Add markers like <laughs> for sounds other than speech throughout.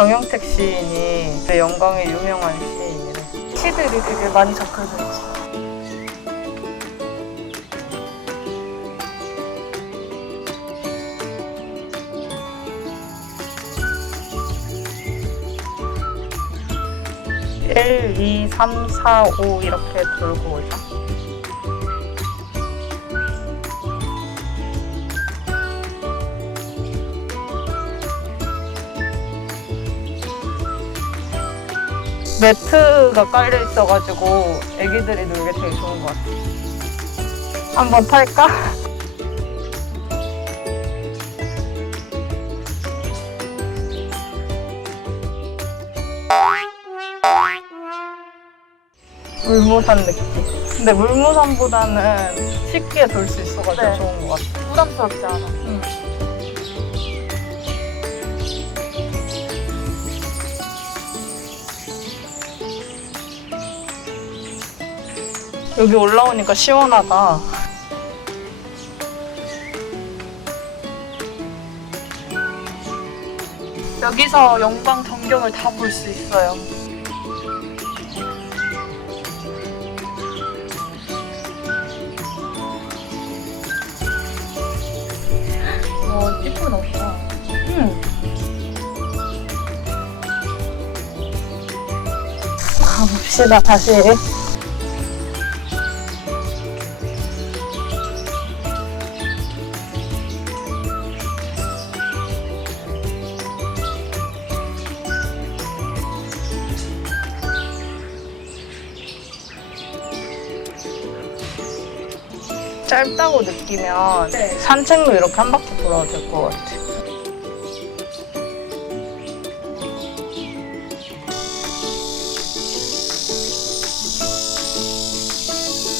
정영택 시인이 그 영광의 유명한 시인이래. 시들이 되게 많이 적혀져 있어. 일, 이, 삼, 사, 오 이렇게 돌고 오자. 매트가 깔려 있어가지고 애기들이 놀기 되게 좋은 것 같아. 한번 탈까? <laughs> 물무산 느낌. 근데 물무산보다는 쉽게 돌 수 있어가지고 네. 좋은 것 같아. 부담스럽지 않아. 응. 여기 올라오니까 시원하다. 여기서 영광 전경을 다 볼 수 있어요. 와, 예쁘게 나왔다. 응. 가봅시다, 다시. 짧다고 느끼면 네. 산책로 이렇게 한 바퀴 돌아도 될 것 같아.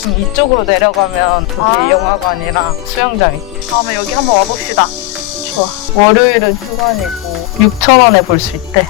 음, 이쪽으로 내려가면 저기 아. 영화관이랑 수영장 있대. 다음에 여기 한번 와봅시다. 좋아. 월요일은 휴관이고 6천 원에 볼 수 있대.